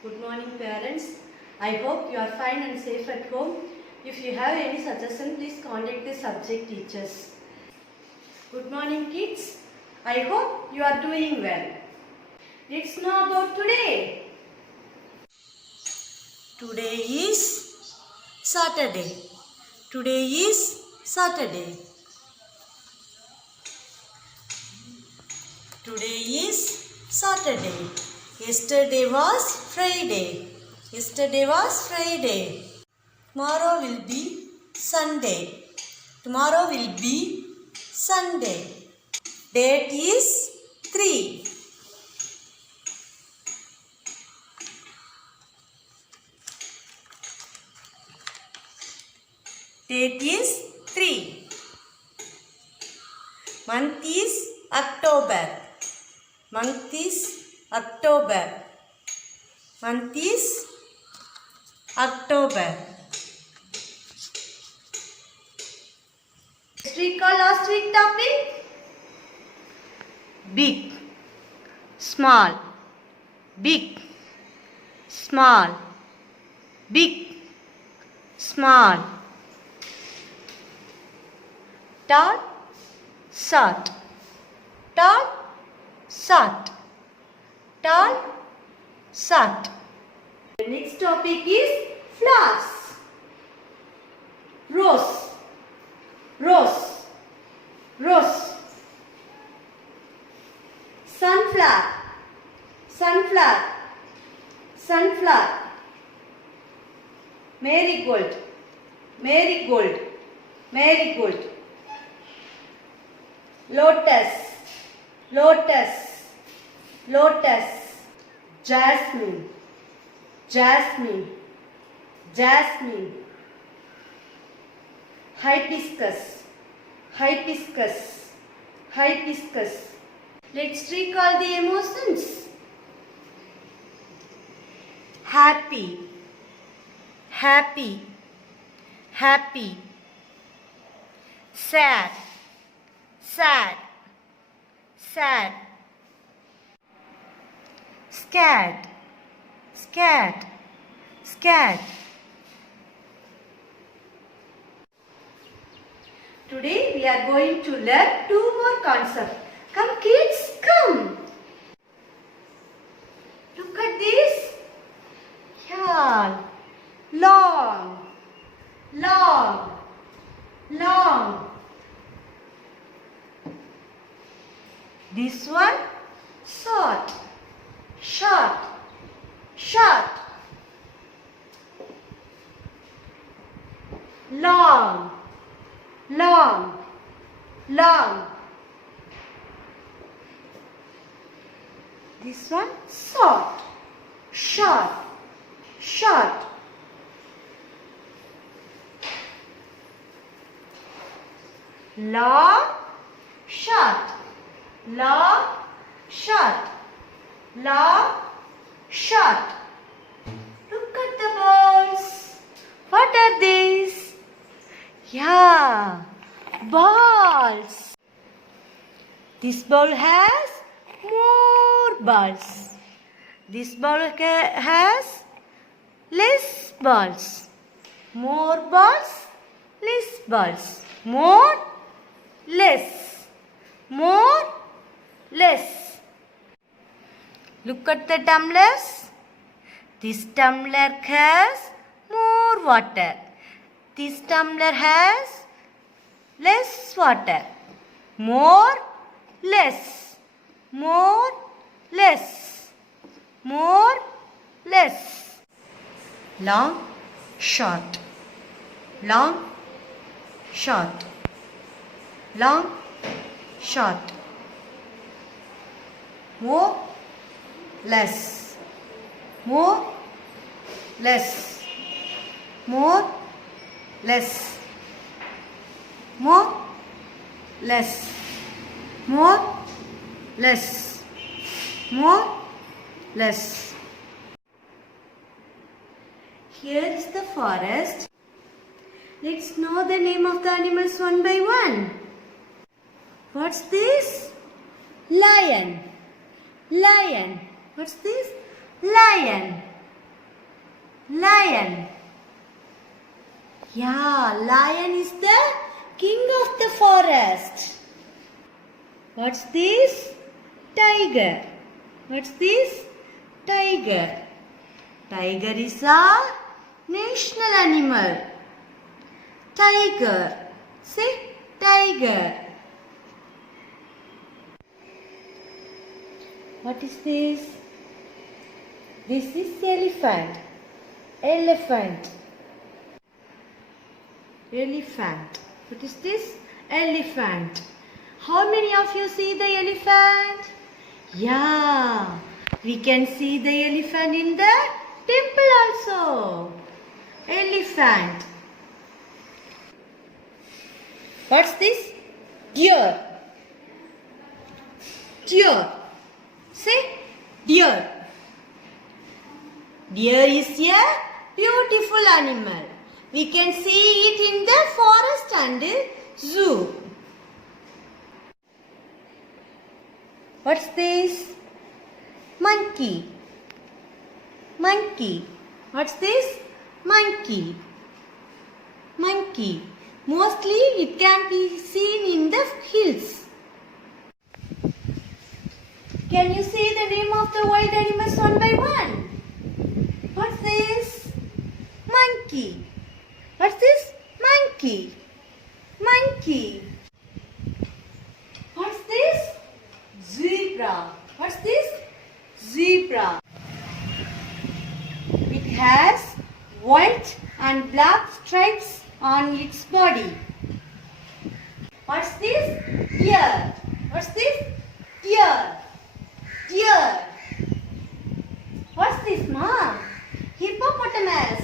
Good morning parents. I hope you are fine and safe at home. If you have any suggestion, please contact the subject teachers. Good morning kids. I hope you are doing well. Let's know about today. Today is Saturday. Today is Saturday. Today is Saturday. Yesterday was Friday. Yesterday was Friday. Tomorrow will be Sunday. Tomorrow will be Sunday. Date is 3. Date is 3. Month is October. Month is October. Month is October. Let's recall last week topic. Big, small, big, small, big, small. Tall, short, tall, short, tall, short. The next topic is flowers. Rose, rose, rose. Sunflower, sunflower, sunflower. Marigold, marigold, marigold. Lotus, lotus, lotus. Jasmine, jasmine, jasmine. Hibiscus, hibiscus, hibiscus. Let's recall the emotions. Happy, happy, happy. Sad, sad, sad. Scared, scared, scared. Today we are going to learn 2 more concepts. Come kids, come. Look at this. Yeah. Long, long, long. This one short, short, short. Long, long, long. This one short, short, short. Long, short, long, short, long, short. Look at the balls. What are these? Yeah, balls. This ball has more balls. This ball has less balls. More balls, less balls. More, less. More, less. Look at the tumblers. This tumbler has more water. This tumbler has less water. More, less. More, less. More, less. Long, short. Long, short. Long, short. More, less. More, less. More, less. More, less. More, less. More, less. Here is the forest. Let's know the name of the animals one by one. What's this? Lion. Lion. What's this? Lion. Lion. Yeah, lion is the king of the forest. What's this? Tiger. What's this? Tiger. Tiger is a national animal. Tiger. Say tiger. What is this? This is elephant. Elephant. Elephant. What is this? Elephant. How many of you see the elephant? Yeah, we can see the elephant in the temple also. Elephant. What's this? Deer. Deer. Say deer. Deer is a beautiful animal. We can see it in the forest and zoo. What's this? Monkey. Monkey. What's this? Monkey. Monkey. Mostly it can be seen in the hills. Can you say the name of the wild animals one by one? What's this? Monkey. What's this? Monkey. Monkey. What's this? Zebra. What's this? Zebra. It has white and black stripes on its body. What's this? Deer. What's this? Deer. Deer. What's this, Ma? Hippopotamus.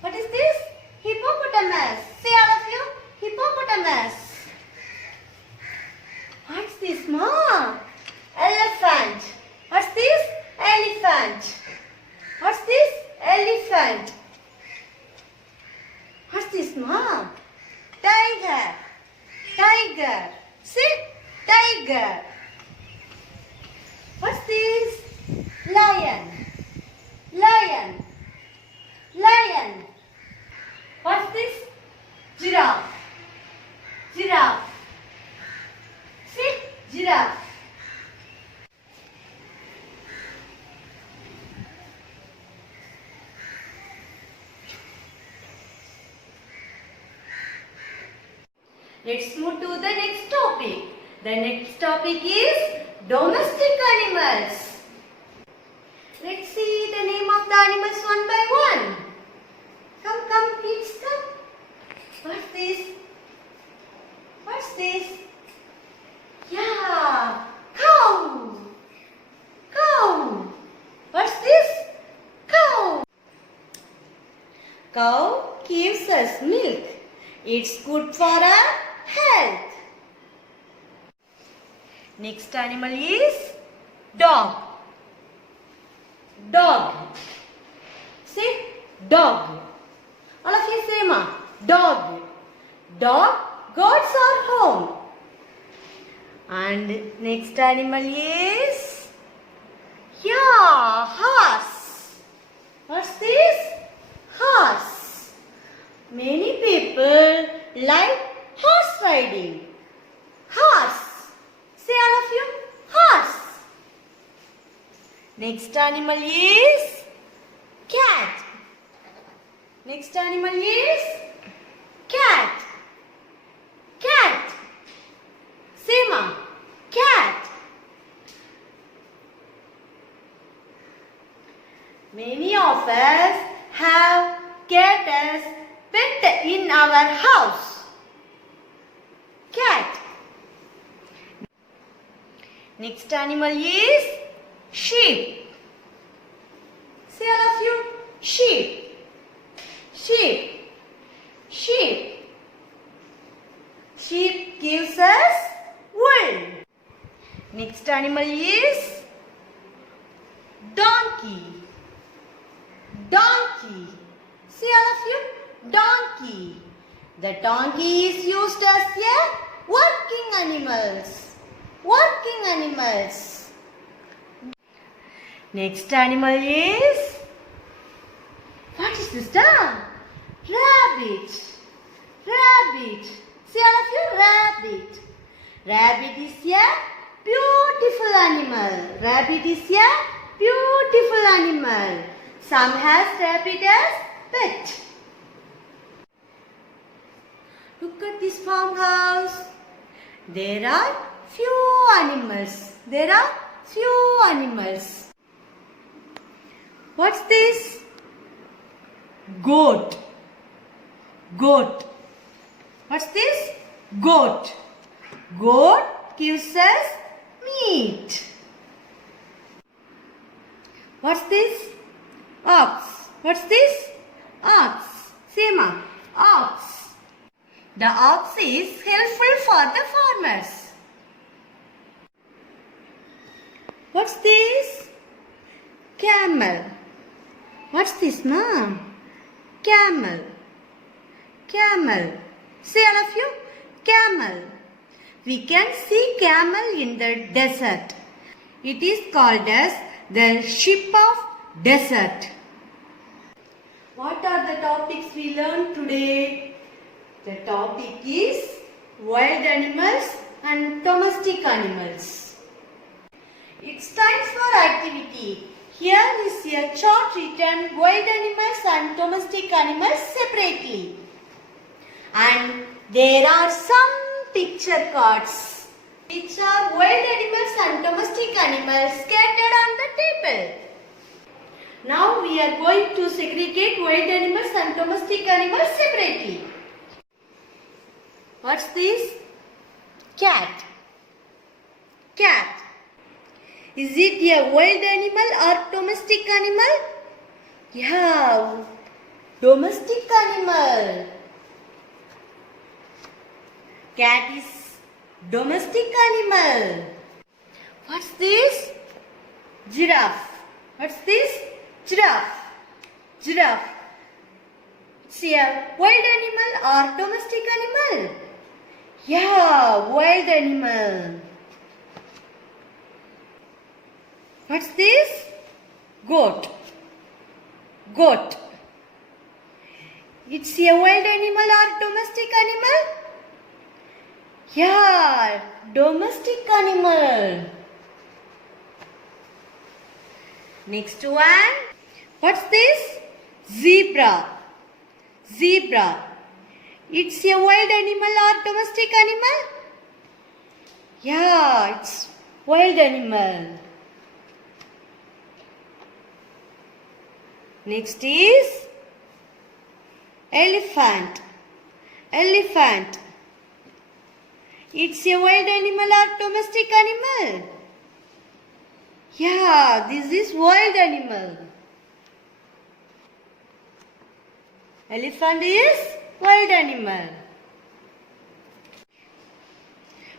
What is this? Hippopotamus. Say all of you. Hippopotamus. What's this, Ma? Elephant. What's this? Elephant. What's this? Elephant. What's this, Ma? Tiger. Tiger. Say tiger. What's this? Lion. Lion. Lion. What's this? Giraffe. Giraffe. See? Giraffe. Let's move to the next topic. The next topic is domestic animals. Let's see the name of the animals one by one. Come, kids, come. What's this? What's this? Yeah, cow. Cow. What's this? Cow. Cow gives us milk. It's good for our health. Next animal is dog. Dog. Say dog. All of you say ma. Dog. Dog goes our home. And next animal is horse. What's this? Horse. Many people like horse riding. Horse. Say all of you. Horse. Next animal is cat. Next animal is cat. Cat. Say ma. Cat. Many of us have cat as pet in our house. Cat. Next animal is sheep. Say all of you. Sheep. Sheep. Sheep. Sheep gives us wool. Next animal is donkey. Donkey. See all of you? Donkey. The donkey is used as a working animals. Working animals. Next animal is, what this dog? Rabbit. Rabbit. See all of you, rabbit. Rabbit is a beautiful animal. Rabbit is a beautiful animal. Some has rabbit as pet. Look at this farmhouse. There are few animals. There are few animals. What's this? Goat. Goat. What's this? Goat. Goat gives us meat. What's this? Ox. What's this? Ox. Same ox. The ox is helpful for the farmers. What's this? Camel. What's this, mom? Camel. Camel. Say all of you, camel. We can see camel in the desert. It is called as the ship of desert. What are the topics we learned today? The topic is wild animals and domestic animals. It's time for activity. Here is a chart written wild animals and domestic animals separately. And there are some picture cards which are wild animals and domestic animals scattered on the table. Now we are going to segregate wild animals and domestic animals separately. What's this? Cat. Cat. Is it a wild animal or domestic animal? Yeah, domestic animal. Cat is domestic animal. What's this? Giraffe. What's this? Giraffe. Giraffe. It's a wild animal or domestic animal? Yeah, wild animal. What's this? Goat. Goat. It's a wild animal or domestic animal? Yeah, domestic animal. Next one. What's this? Zebra. Zebra. It's a wild animal or domestic animal? Yeah, it's wild animal. Next is elephant. Elephant. It's a wild animal or domestic animal? Yeah, this is wild animal. Elephant is wild animal.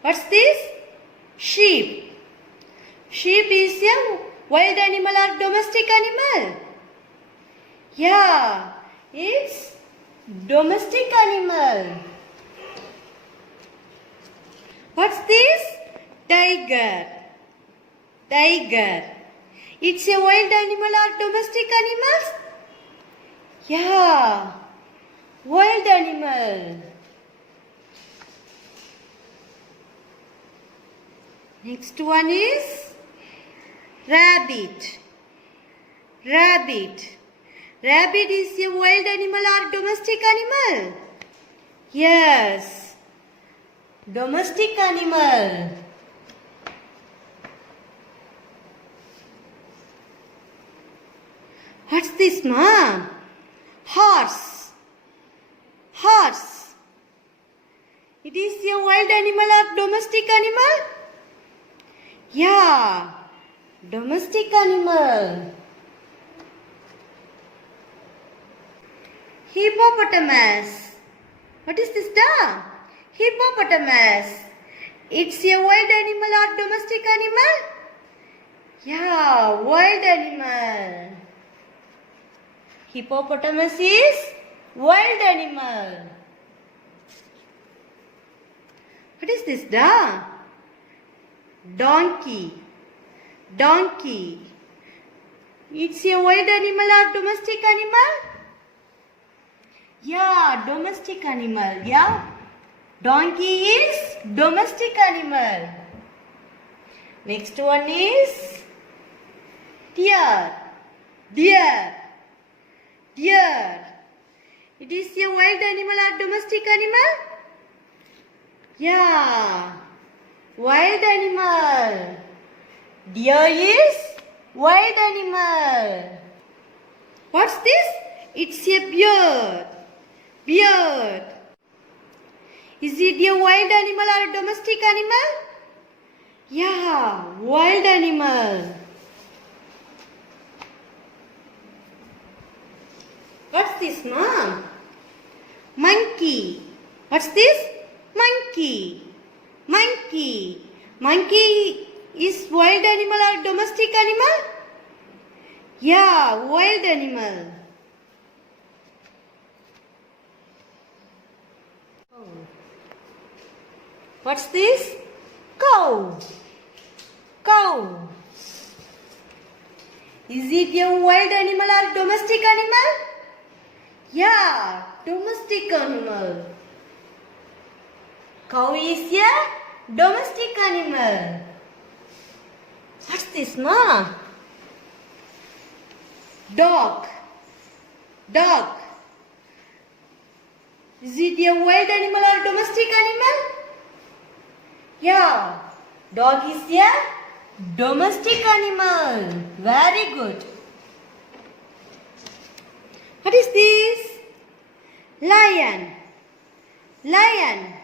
What's this? Sheep. Sheep is a wild animal or domestic animal? Yeah, it's domestic animal. What's this? Tiger. Tiger. It's a wild animal or domestic animal? Yeah, wild animal. Next one is rabbit. Rabbit. Rabbit is a wild animal or domestic animal? Yes, domestic animal. What's this, ma? Horse. Horse. It is a wild animal or domestic animal? Yeah, domestic animal. Hippopotamus. What is this dog? Hippopotamus. It's a wild animal or domestic animal? Yeah, wild animal. Hippopotamus is wild animal. What is this dog? Donkey. Donkey. It's a wild animal or domestic animal? Yeah, domestic animal. Yeah. Donkey is domestic animal. Next one is deer. Deer. Deer. It is a wild animal or domestic animal? Yeah. Wild animal. Deer is wild animal. What's this? It's a bear. Bear. Is it a wild animal or a domestic animal? Yeah, wild animal. What's this, Mom? Monkey. What's this? Monkey. Monkey. Monkey is wild animal or domestic animal? Yeah, wild animal. What's this? Cow. Cow. Is it a wild animal or domestic animal? Yeah, domestic animal. Cow is a domestic animal. What's this, Ma? Dog. Dog. Is it a wild animal or domestic animal? Yeah, dog is a domestic animal. Very good. What is this? Lion. Lion.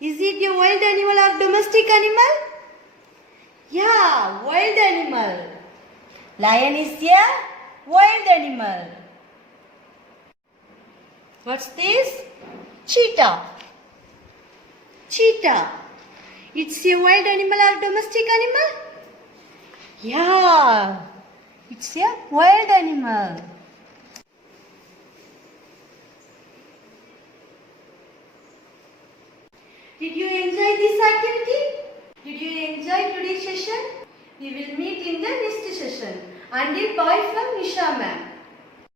Is it a wild animal or domestic animal? Yeah, wild animal. Lion is a wild animal. What's this? Cheetah. Cheetah. It's a wild animal or domestic animal? Yeah, it's a wild animal. Did you enjoy this activity? Did you enjoy today's session? We will meet in the next session. Until bye from Nisha ma'am.